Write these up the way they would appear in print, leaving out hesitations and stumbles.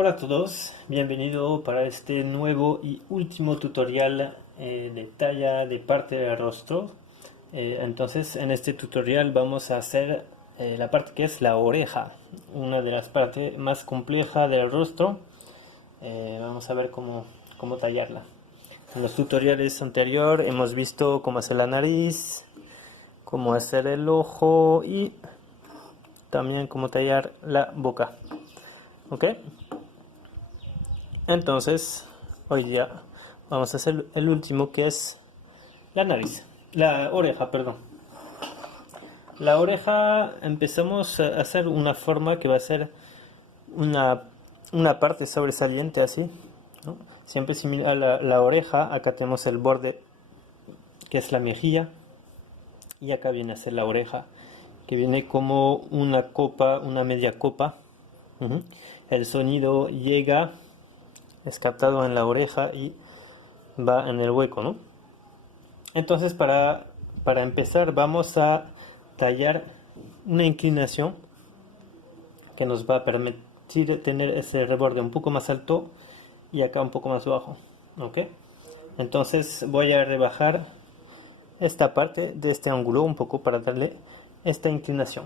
Hola a todos, bienvenido para este nuevo y último tutorial de talla de parte del rostro. Entonces en este tutorial vamos a hacer la parte que es la oreja, una de las partes más complejas del rostro. Vamos a ver cómo tallarla. En los tutoriales anteriores hemos visto cómo hacer la nariz, cómo hacer el ojo y también cómo tallar la boca. ¿Ok? Entonces, hoy día vamos a hacer el último que es la nariz, la oreja, perdón. La oreja empezamos a hacer una forma que va a ser una, una parte sobresaliente así, ¿no? Siempre similar a la oreja, acá tenemos el borde que es la mejilla y acá viene a ser la oreja, que viene como una copa, una media copa. Ujú. El sonido llega, es captado en la oreja y va en el hueco, ¿no? Entonces para empezar vamos a tallar una inclinación que nos va a permitir tener ese reborde un poco más alto y acá un poco más bajo, ¿ok? Entonces voy a rebajar esta parte de este ángulo un poco para darle esta inclinación.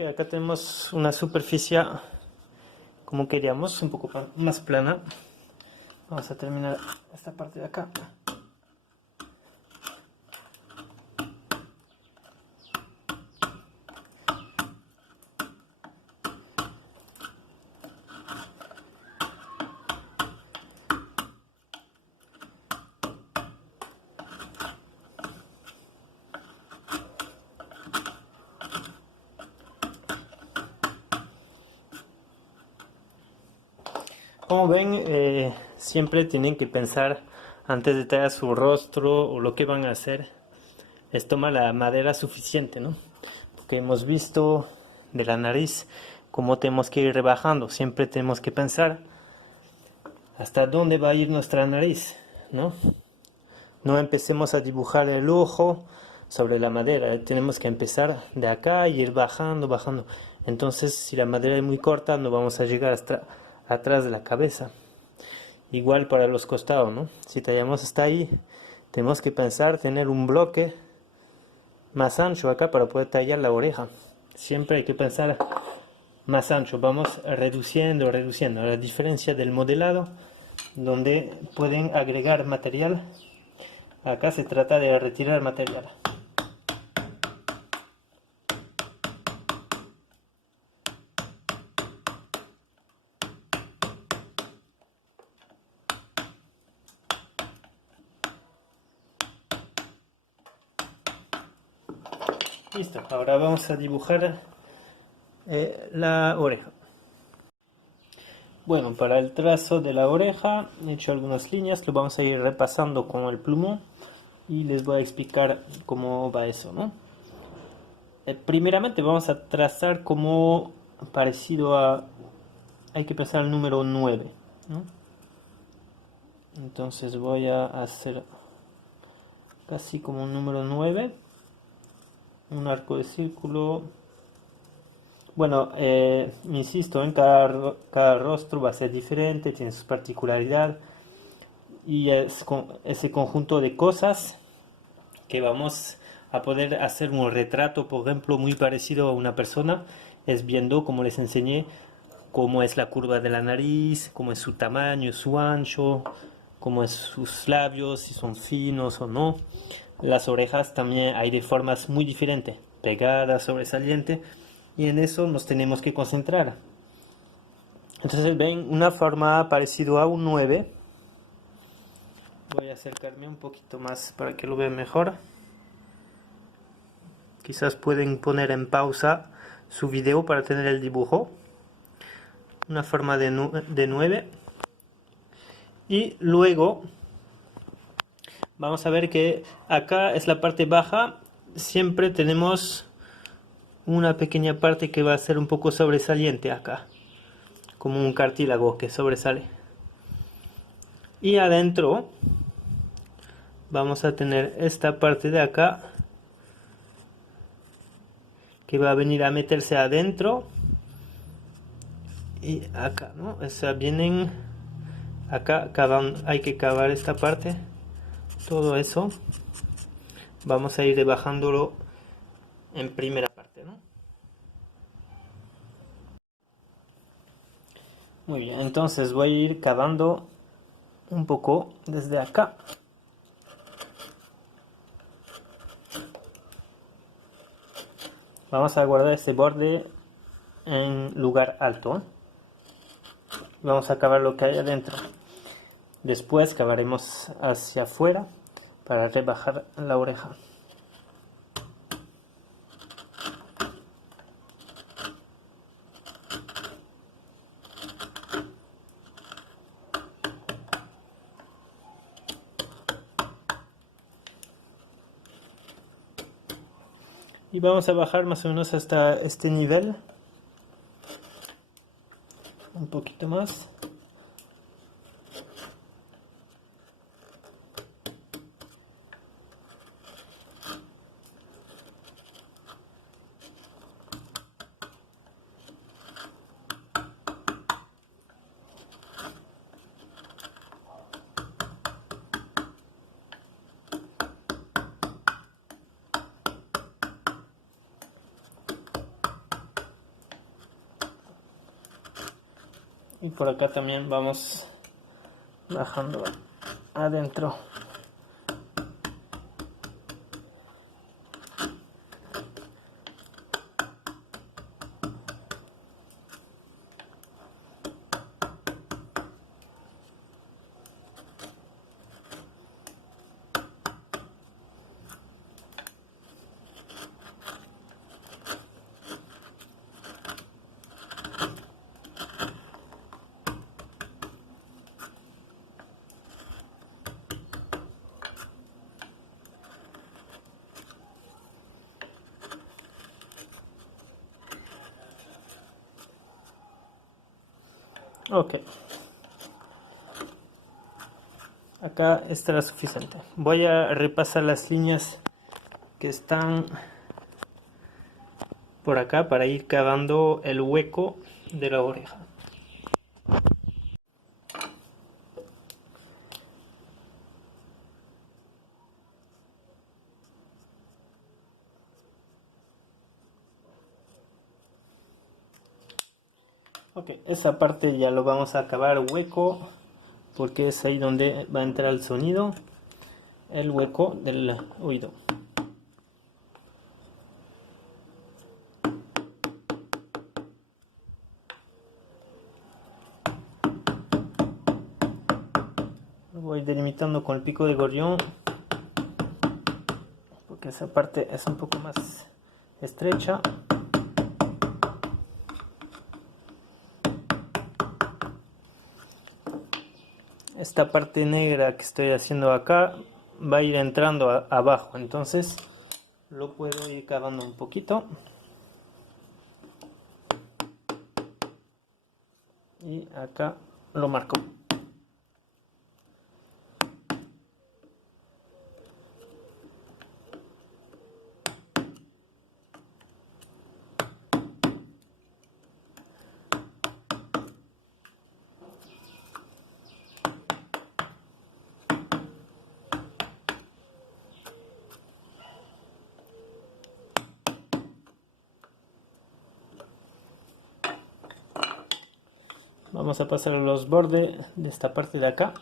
Ok, acá tenemos una superficie como queríamos, un poco más plana. Vamos a terminar esta parte de acá. Como ven, siempre tienen que pensar antes de tallar su rostro o lo que van a hacer, es tomar la madera suficiente, ¿no? Porque hemos visto de la nariz cómo tenemos que ir rebajando. Siempre tenemos que pensar hasta dónde va a ir nuestra nariz, ¿no? No empecemos a dibujar el ojo sobre la madera. Tenemos que empezar de acá y ir bajando, bajando. Entonces, si la madera es muy corta, no vamos a llegar hasta atrás de la cabeza. Igual para los costados, ¿no? Si tallamos hasta ahí, tenemos que pensar tener un bloque más ancho acá para poder tallar la oreja. Siempre hay que pensar más ancho. Vamos reduciendo, reduciendo. A la diferencia del modelado, donde pueden agregar material, acá se trata de retirar material. Listo, ahora vamos a dibujar la oreja. Bueno, para el trazo de la oreja he hecho algunas líneas, lo vamos a ir repasando con el plumón y les voy a explicar cómo va eso, ¿no? Primeramente vamos a trazar como parecido a... hay que pasar el número 9, ¿no? Entonces voy a hacer casi como un número 9, un arco de círculo. Bueno, insisto, en cada rostro va a ser diferente, tiene su particularidad y es con ese conjunto de cosas que vamos a poder hacer un retrato, por ejemplo, muy parecido a una persona, es viendo, como les enseñé, cómo es la curva de la nariz, cómo es su tamaño, su ancho, cómo es sus labios, si son finos o no. Las orejas también hay de formas muy diferentes, pegadas, sobresalientes, y en eso nos tenemos que concentrar. Entonces ven una forma parecida a un 9. Voy a acercarme un poquito más para que lo vean mejor. Quizás pueden poner en pausa su video para tener el dibujo. Una forma de 9. Y luego vamos a ver que acá es la parte baja. Siempre tenemos una pequeña parte que va a ser un poco sobresaliente acá, como un cartílago que sobresale. Y adentro vamos a tener esta parte de acá que va a venir a meterse adentro y acá, ¿no? O sea, vienen acá, hay que cavar esta parte, todo eso vamos a ir bajándolo en primera parte, ¿no? Muy bien, entonces voy a ir cavando un poco desde acá. Vamos a guardar este borde en lugar alto, ¿eh? Vamos a cavar lo que hay adentro. Después cavaremos hacia afuera para rebajar la oreja. Y vamos a bajar más o menos hasta este nivel. Un poquito más. Y por acá también vamos bajando adentro. Ok, acá estará suficiente. Voy a repasar las líneas que están por acá para ir cavando el hueco de la oreja. Ok, esa parte ya lo vamos a acabar hueco porque es ahí donde va a entrar el sonido, el hueco del oído. Lo voy delimitando con el pico de gorrión porque esa parte es un poco más estrecha. Esta parte negra que estoy haciendo acá va a ir entrando abajo, entonces lo puedo ir cavando un poquito y acá lo marco. Vamos a pasar los bordes de esta parte de acá.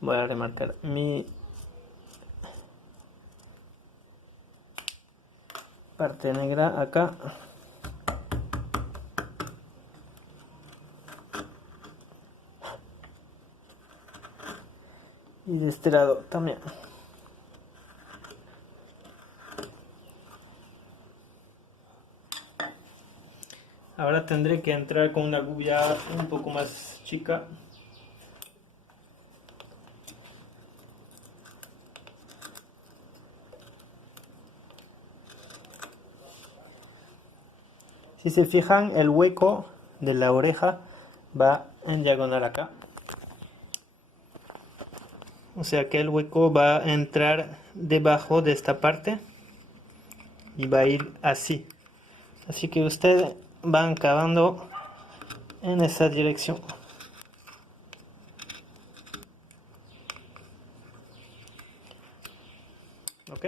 Voy a remarcar mi parte negra acá. Y de este lado también. Ahora tendré que entrar con una gubia un poco más chica. Si se fijan, el hueco de la oreja va en diagonal acá. O sea que el hueco va a entrar debajo de esta parte y va a ir así. Así que ustedes van cavando en esa dirección. ¿Ok?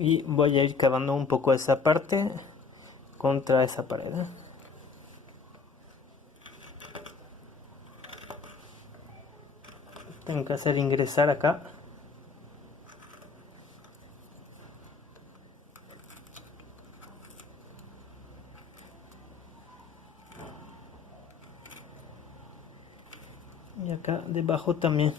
y voy a ir cavando un poco esa parte contra esa pared. Tengo que hacer ingresar acá. Y acá debajo también.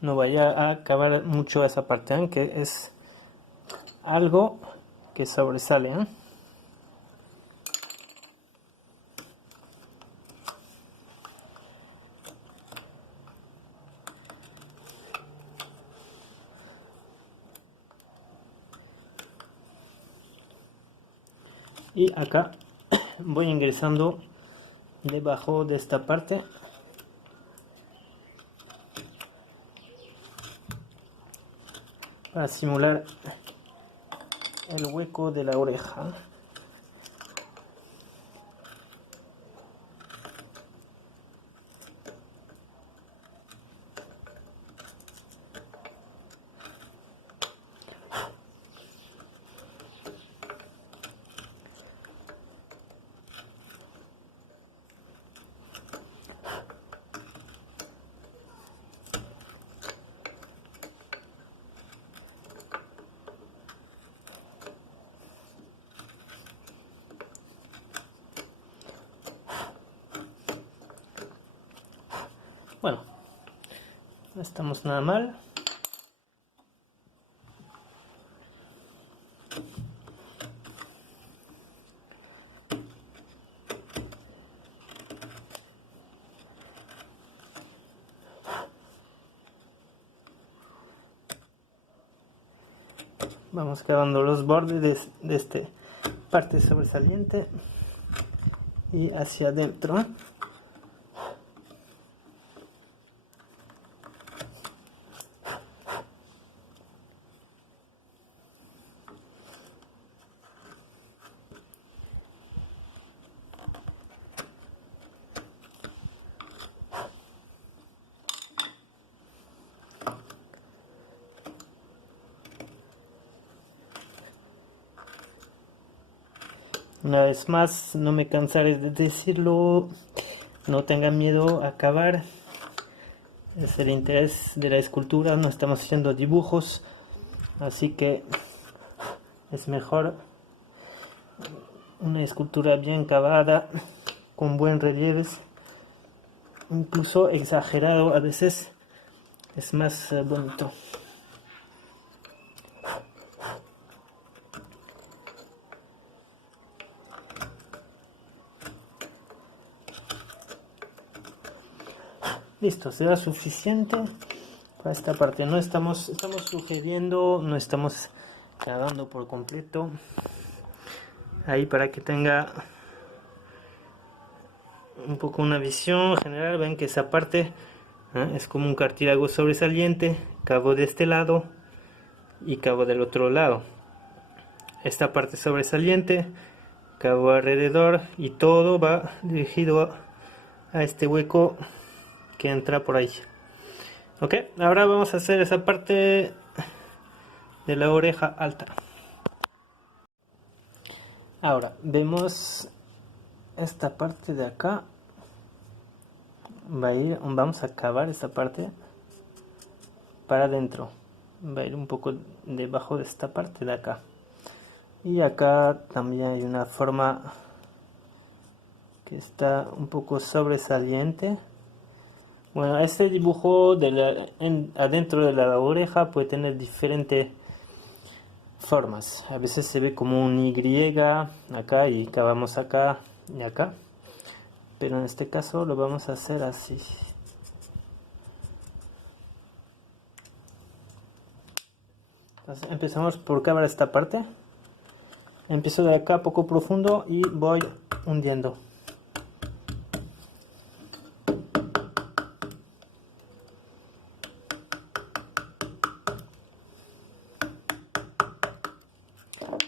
No vaya a acabar mucho esa parte, ¿eh? Que es algo que sobresale, ¿eh? Y acá voy ingresando debajo de esta parte para simular el hueco de la oreja. Bueno, no estamos nada mal. Vamos cavando los bordes de esta parte sobresaliente y hacia adentro. Una vez más, no me cansaré de decirlo, no tengan miedo a acabar. Es el interés de la escultura, no estamos haciendo dibujos, así que es mejor una escultura bien cavada, con buen relieves, incluso exagerado a veces es más bonito. Listo, será suficiente para esta parte. No estamos sugiriendo, no estamos cavando por completo. Ahí para que tenga un poco una visión general. Ven que esa parte es como un cartílago sobresaliente. Cavo de este lado y cavo del otro lado. Esta parte sobresaliente, cavo alrededor y todo va dirigido a este hueco que entra por ahí. Ok, ahora vamos a hacer esa parte de la oreja alta. Ahora vemos esta parte de acá vamos a cavar esta parte para adentro, va a ir un poco debajo de esta parte de acá, y acá también hay una forma que está un poco sobresaliente. Bueno, este dibujo adentro de la oreja puede tener diferentes formas. A veces se ve como un Y acá y cavamos acá y acá, pero en este caso lo vamos a hacer así. Entonces empezamos por cavar esta parte. Empiezo de acá poco profundo y voy hundiendo.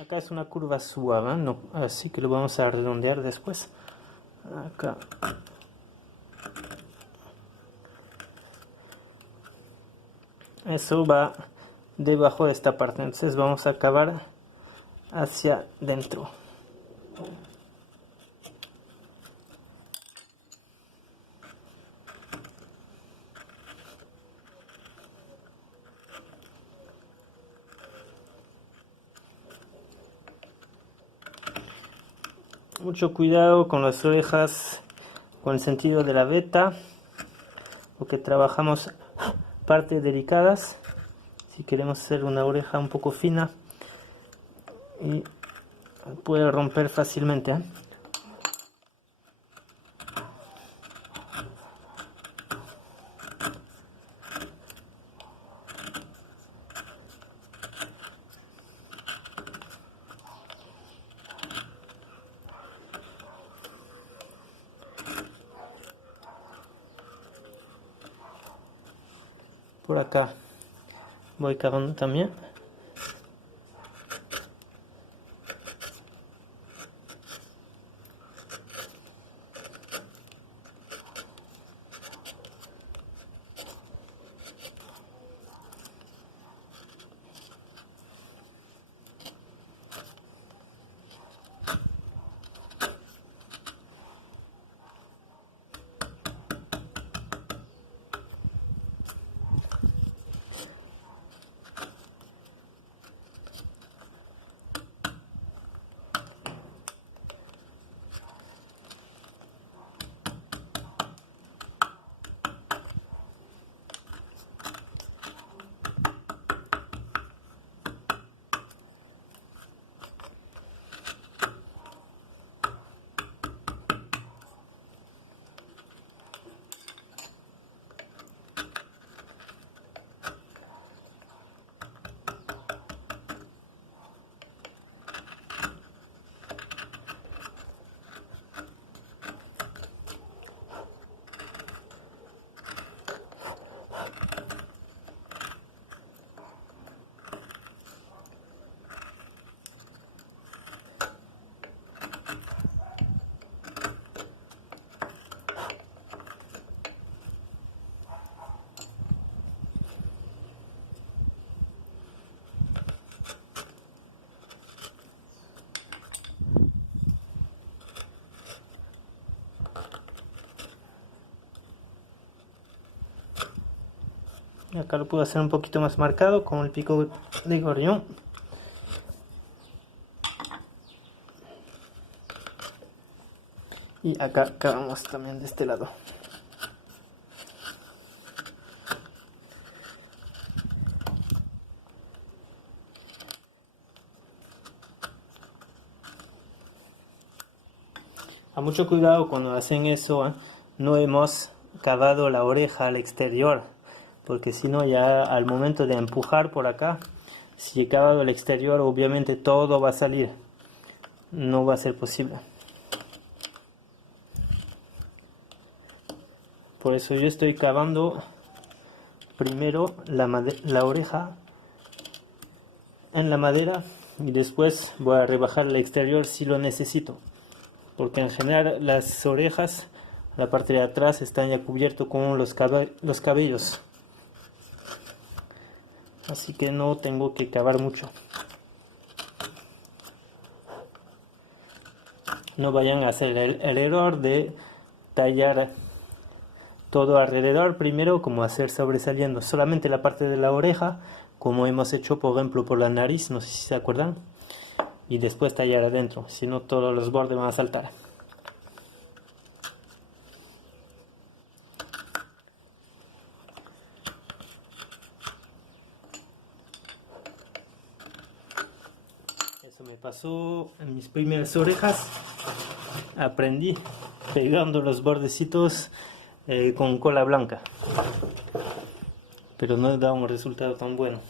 Acá es una curva suave, ¿no? Así que lo vamos a redondear después. Acá. Eso va debajo de esta parte, entonces vamos a cavar hacia dentro. Mucho cuidado con las orejas, con el sentido de la veta, porque trabajamos partes delicadas. Si queremos hacer una oreja un poco fina, y puede romper fácilmente, ¿eh? Por acá voy cavando también. Acá lo puedo hacer un poquito más marcado con el pico de gorrión. Y acá cavamos también de este lado. A mucho cuidado cuando hacen eso, ¿eh? No hemos cavado la oreja al exterior, porque si no ya al momento de empujar por acá, si he cavado al exterior obviamente todo va a salir, no va a ser posible. Por eso yo estoy cavando primero la oreja en la madera y después voy a rebajar el exterior si lo necesito, porque en general las orejas, la parte de atrás, están ya cubiertos con los cabellos, así que no tengo que cavar mucho. no vayan a hacer el error de tallar todo alrededor primero, como hacer sobresaliendo solamente la parte de la oreja, como hemos hecho por ejemplo por la nariz, no sé si se acuerdan, y después tallar adentro, si no todos los bordes van a saltar. Eso me pasó en mis primeras orejas, aprendí pegando los bordecitos con cola blanca, pero no da un resultado tan bueno.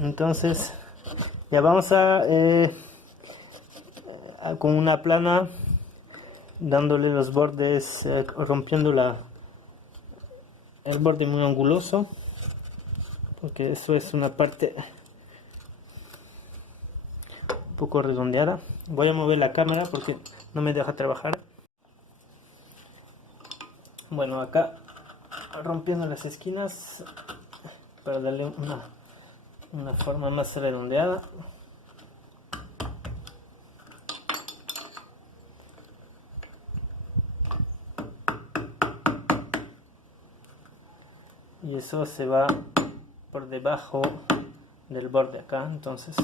Entonces ya vamos con una plana dándole los bordes, rompiendo el borde muy anguloso, porque eso es una parte un poco redondeada. Voy a mover la cámara porque no me deja trabajar. Bueno, acá rompiendo las esquinas para darle una forma más redondeada. Y eso se va por debajo del borde acá, entonces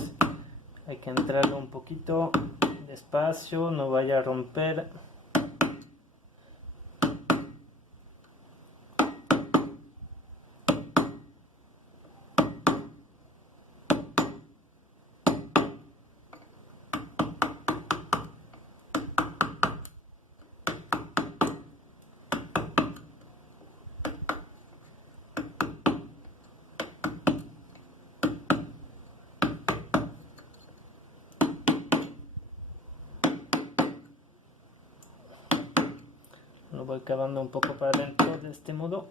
hay que entrarlo un poquito despacio, no vaya a romper. Lo voy cavando un poco para adentro de este modo.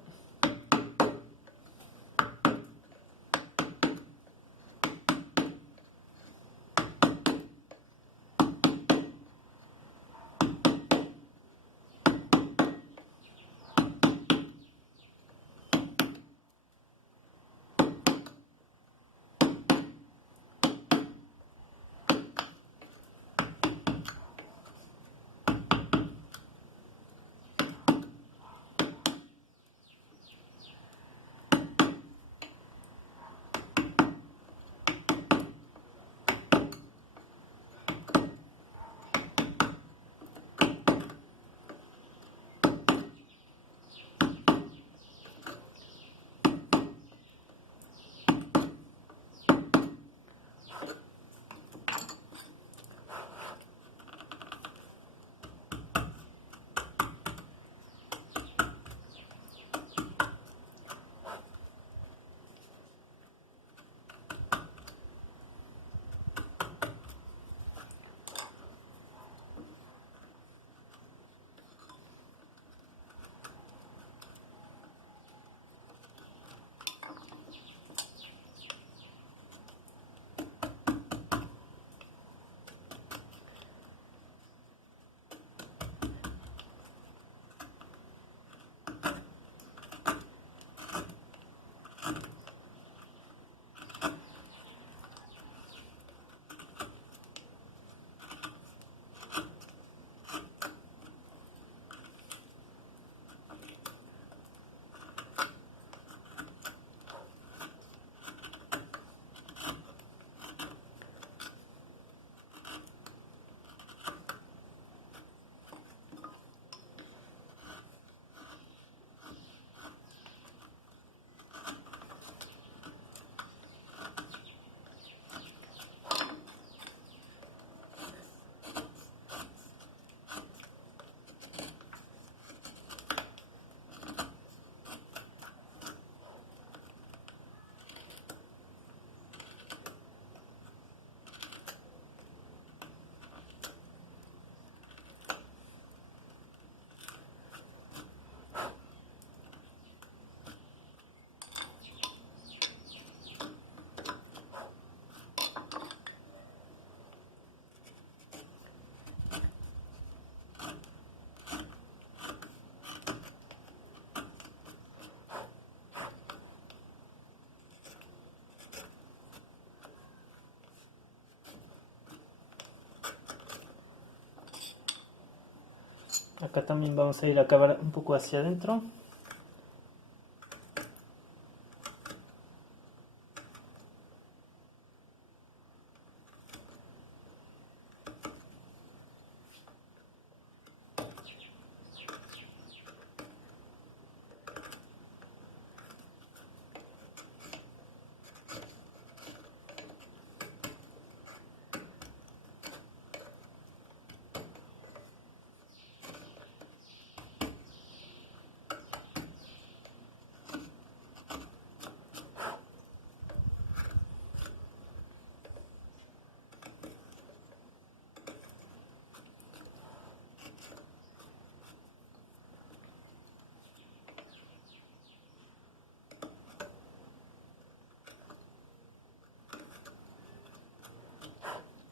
Acá también vamos a ir a cavar un poco hacia adentro.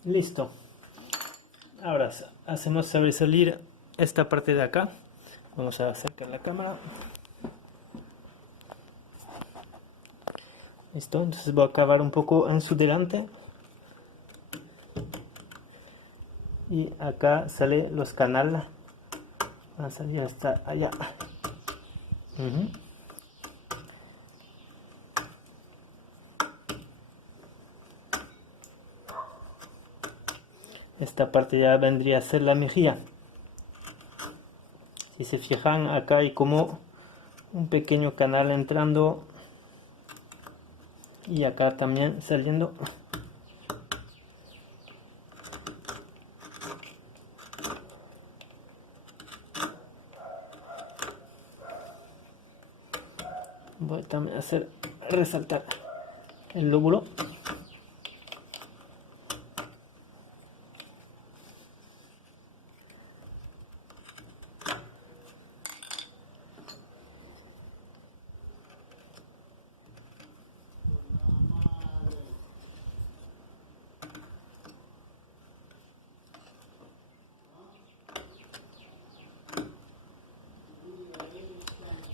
Listo. Ahora hacemos sobresalir esta parte de acá. Vamos a acercar la cámara. Listo, entonces voy a cavar un poco en su delante. Y acá sale los canales. Van a salir hasta allá. Esta parte ya vendría a ser la mejilla. Si se fijan, acá hay como un pequeño canal entrando y acá también saliendo. Voy también a hacer resaltar el lóbulo.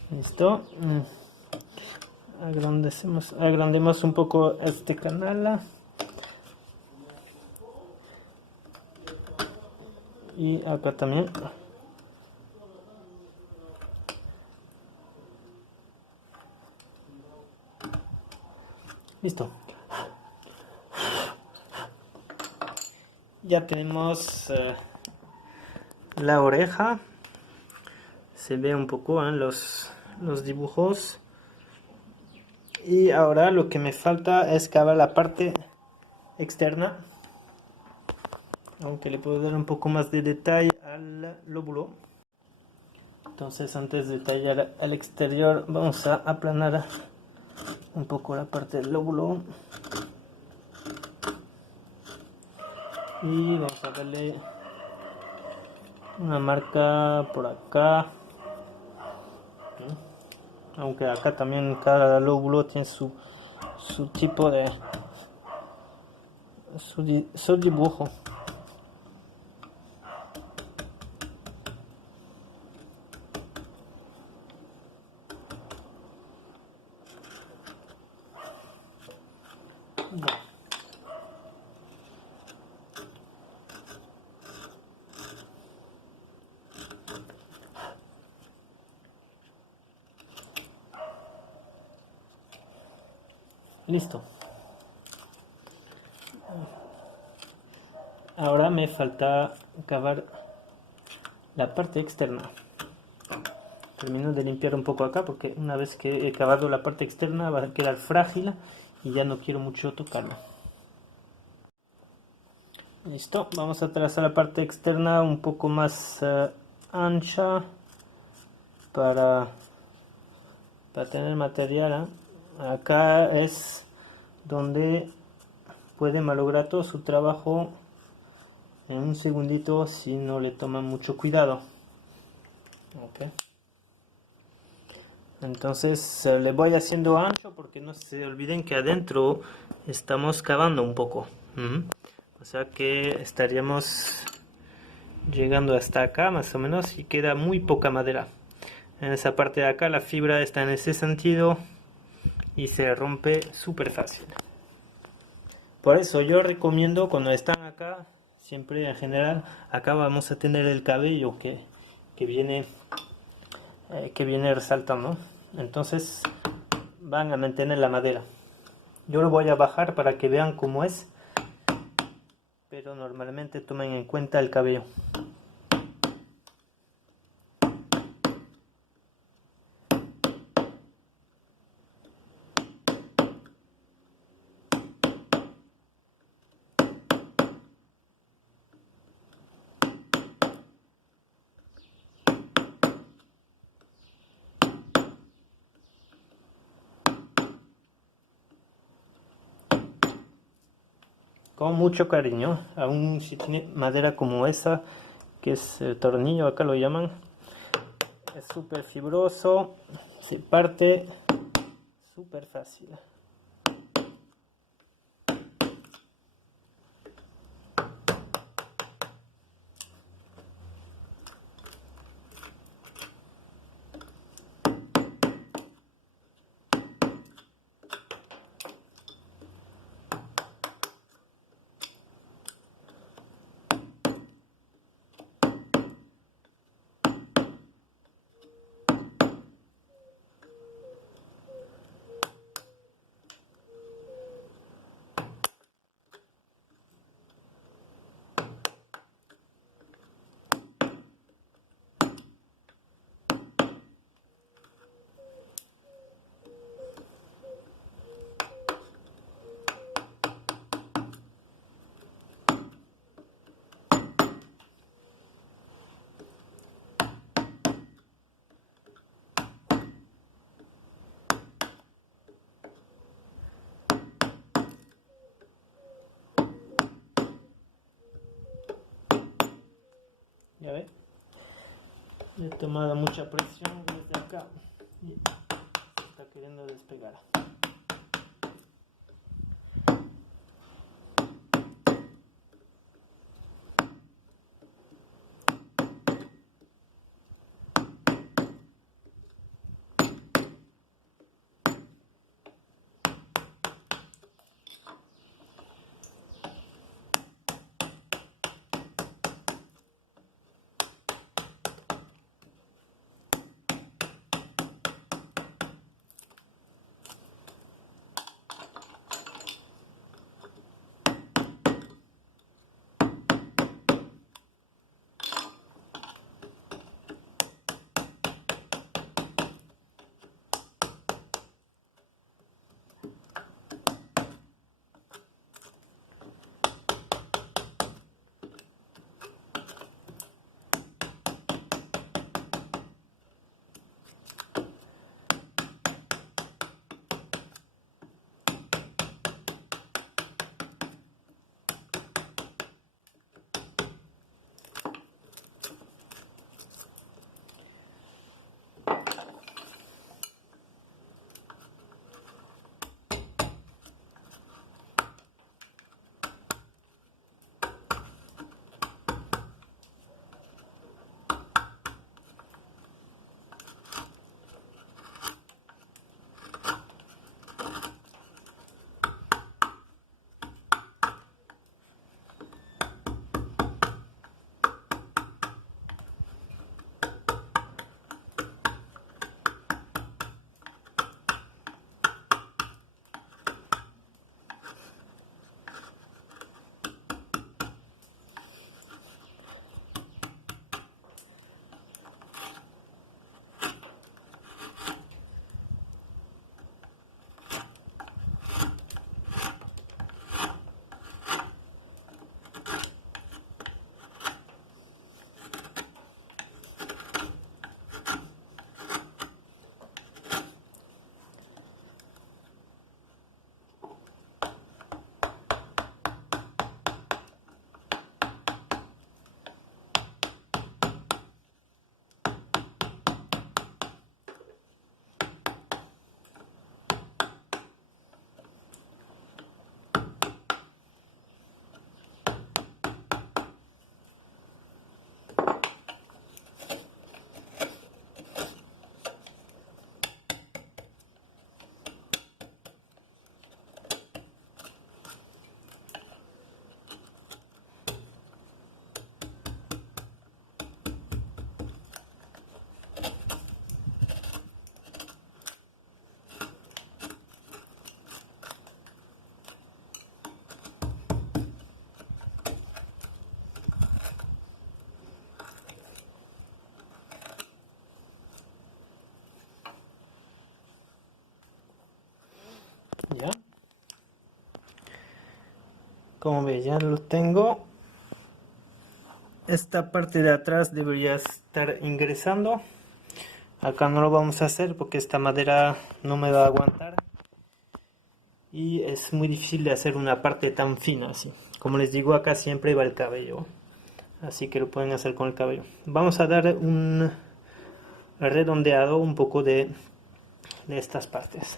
Listo. Agrandemos un poco este canal. Y acá también. Listo. Ya tenemos la oreja. Se ve un poco los dibujos. Y ahora lo que me falta es cavar la parte externa. Aunque le puedo dar un poco más de detalle al lóbulo. Entonces, antes de tallar el exterior, vamos a aplanar un poco la parte del lóbulo. Y vamos a darle una marca por acá. Aunque acá también cada lóbulo tiene su tipo de su dibujo. Listo. Ahora me falta cavar la parte externa. Termino de limpiar un poco acá porque una vez que he cavado la parte externa va a quedar frágil y ya no quiero mucho tocarla. Listo, vamos a trazar la parte externa un poco más ancha para tener material. Acá es donde puede malograr todo su trabajo en un segundito si no le toman mucho cuidado. Okay. Entonces le voy haciendo ancho porque no se olviden que adentro estamos cavando un poco. O sea que estaríamos llegando hasta acá más o menos y queda muy poca madera. En esa parte de acá la fibra está en ese sentido y se rompe súper fácil. Por eso yo recomiendo cuando están acá, siempre en general, acá vamos a tener el cabello que que viene resaltando. Entonces van a mantener la madera. Yo lo voy a bajar para que vean cómo es, pero normalmente tomen en cuenta el cabello. Con mucho cariño, aún si tiene madera como esa, que es el tornillo, acá lo llaman, es súper fibroso, se parte súper fácil. Ya ve, he tomado mucha presión desde acá y se está queriendo despegar. Como veis, ya lo tengo. Esta parte de atrás debería estar ingresando. Acá no lo vamos a hacer porque esta madera no me va a aguantar. Y es muy difícil de hacer una parte tan fina así. Como les digo, acá siempre va el cabello. Así que lo pueden hacer con el cabello. Vamos a dar un redondeado un poco de estas partes.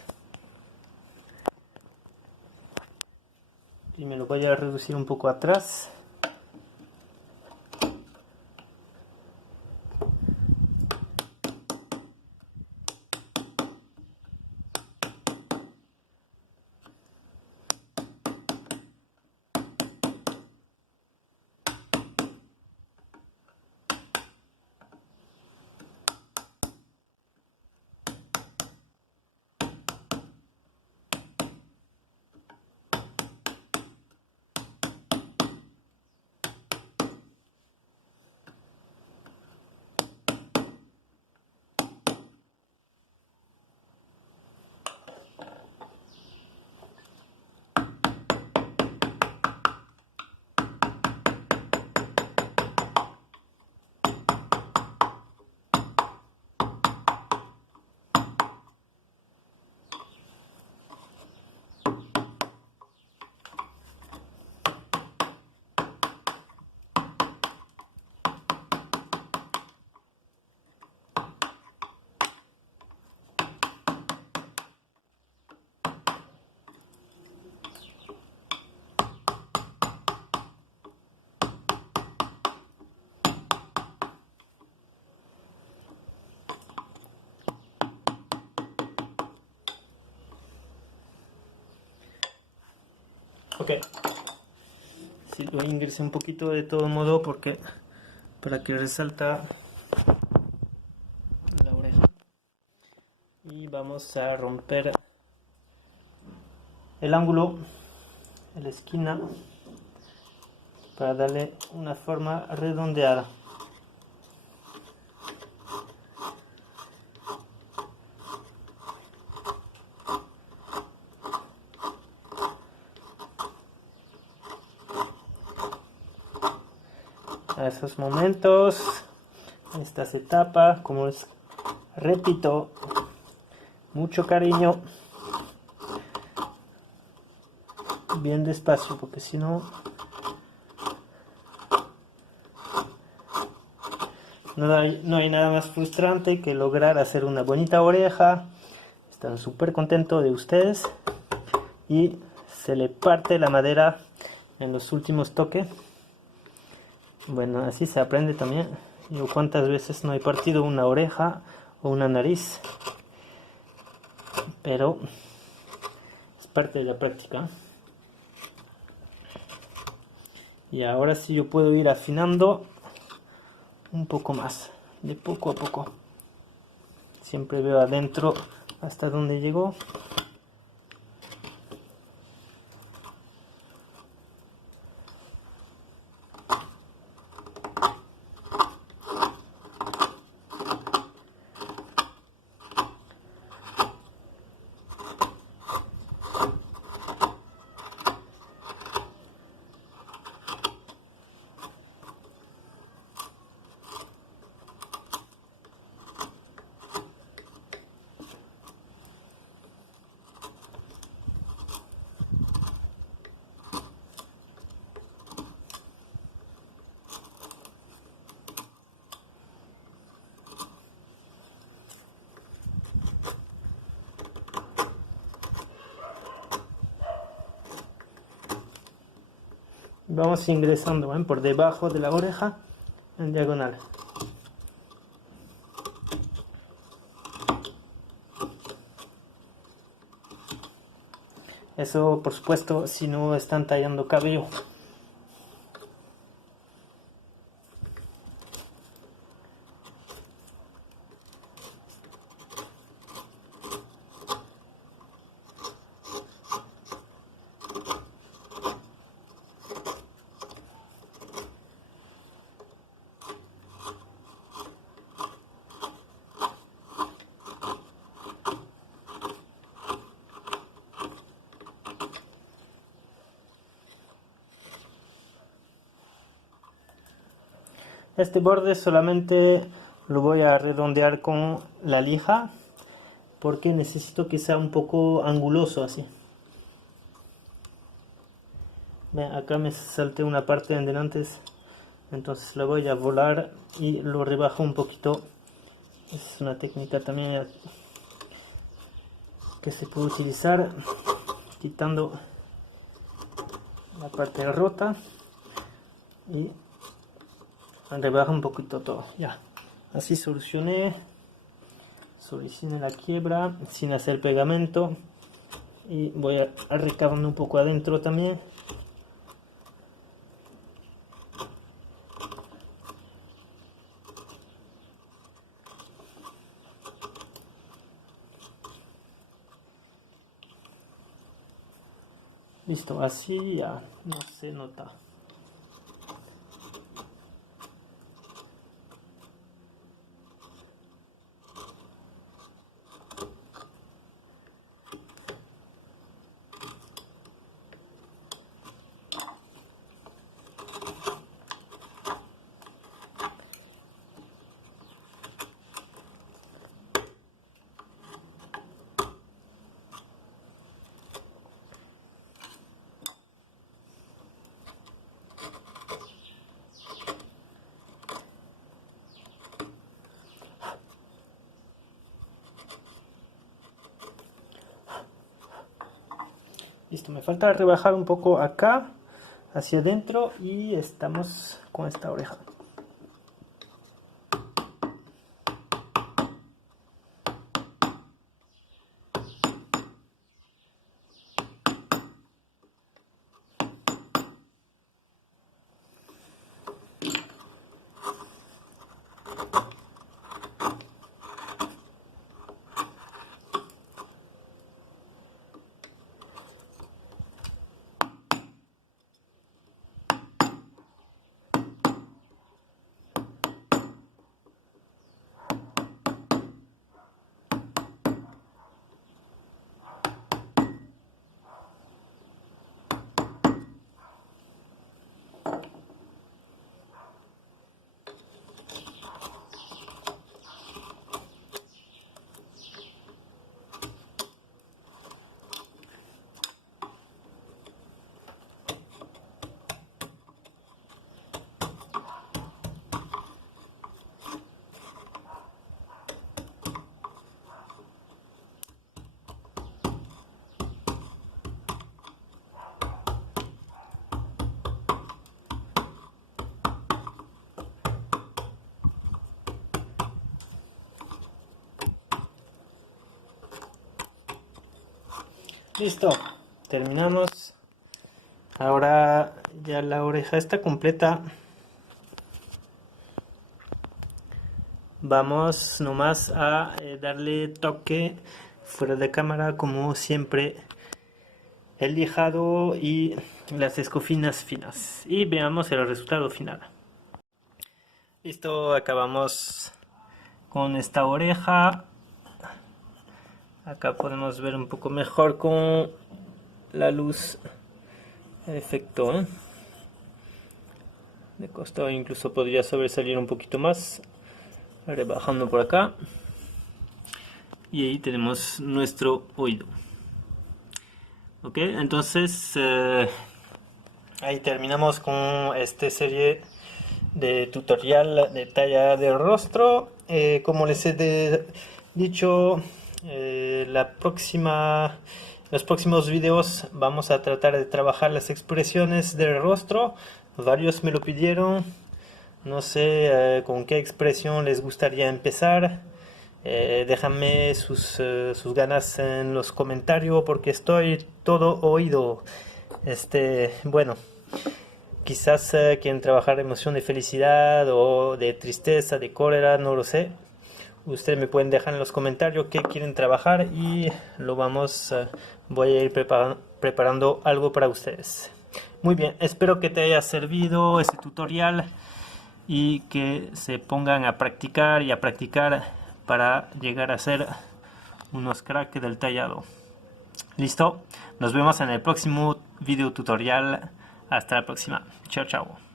Primero voy a reducir un poco atrás. Ok, sí, lo ingresé un poquito de todo modo porque para que resalta la oreja. Y vamos a romper el ángulo de la esquina para darle una forma redondeada. A esos momentos, estas etapas, como les repito, mucho cariño, bien despacio, porque si no, no hay nada más frustrante que lograr hacer una bonita oreja. Están súper contentos de ustedes y se le parte la madera en los últimos toques. Bueno, así se aprende también. Yo cuántas veces no he partido una oreja o una nariz, pero es parte de la práctica. Y ahora sí yo puedo ir afinando un poco más, de poco a poco. Siempre veo adentro hasta donde llegó. Vamos ingresando, ¿ven? Por debajo de la oreja en diagonal. Eso, por supuesto, si no están tallando cabello. Este borde solamente lo voy a redondear con la lija porque necesito que sea un poco anguloso así. Acá me salté una parte de antes, entonces la voy a volar y lo rebajo un poquito. Es una técnica también que se puede utilizar quitando la parte rota y rebajo un poquito todo. Ya, así solucioné la quiebra sin hacer pegamento y voy a recabarme un poco adentro también. Listo, así ya no se nota. Listo, me falta rebajar un poco acá, hacia adentro y estamos con esta oreja. Listo, terminamos. Ahora ya la oreja está completa. Vamos nomás a darle toque fuera de cámara, como siempre, el lijado y las escofinas finas. Y veamos el resultado final. Listo, acabamos con esta oreja. Acá podemos ver un poco mejor con la luz el efecto, ¿eh? De costado incluso podría sobresalir un poquito más, rebajando por acá. Y ahí tenemos nuestro oído. Ok, entonces ahí terminamos con esta serie de tutorial de talla de rostro. Como les he dicho, los próximos videos vamos a tratar de trabajar las expresiones del rostro. Varios me lo pidieron, no sé con qué expresión les gustaría empezar. Déjame sus ganas en los comentarios porque estoy todo oído. Bueno, quizás quieren trabajar emoción de felicidad o de tristeza, de cólera, no lo sé. Ustedes me pueden dejar en los comentarios qué quieren trabajar y voy a ir preparando algo para ustedes. Muy bien, espero que te haya servido este tutorial y que se pongan a practicar y a practicar para llegar a ser unos cracks del tallado. Listo, nos vemos en el próximo video tutorial. Hasta la próxima. Chao, chao.